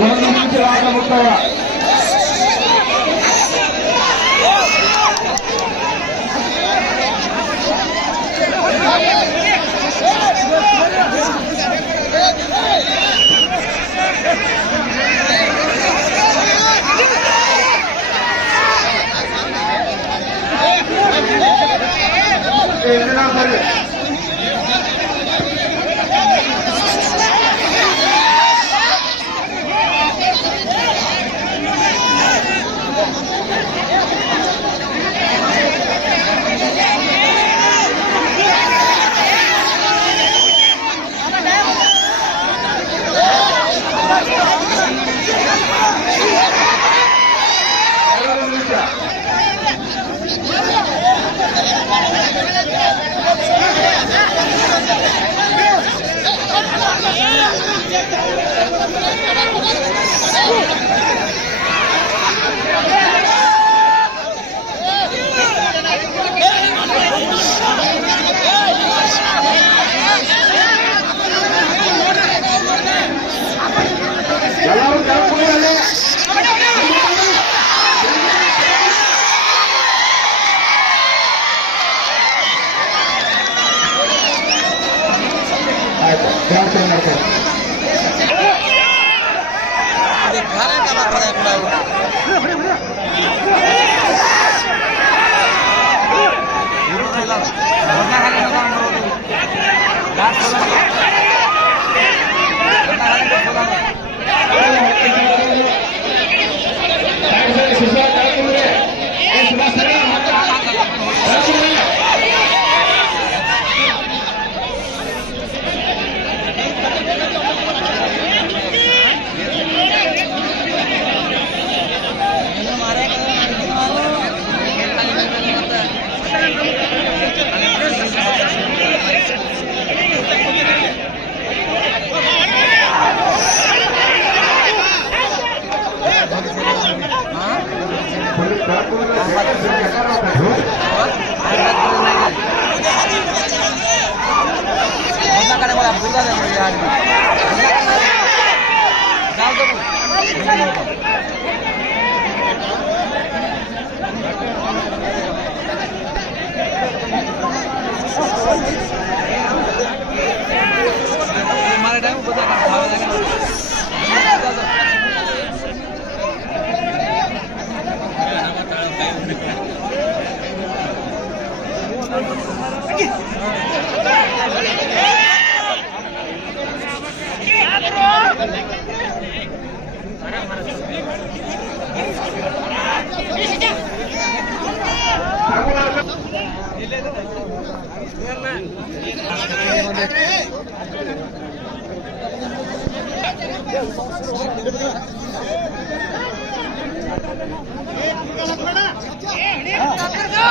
ముందు నుంచి రాక ముప్పై ধারে কাদা করে আমরা ¡Vamos! ಹೇ. ಹಿಡಿಯಲ್ಲ ಬೇಡ ಹೇ ಹಿಡಿಯಲ್ಲ ಕರ್ಕೋ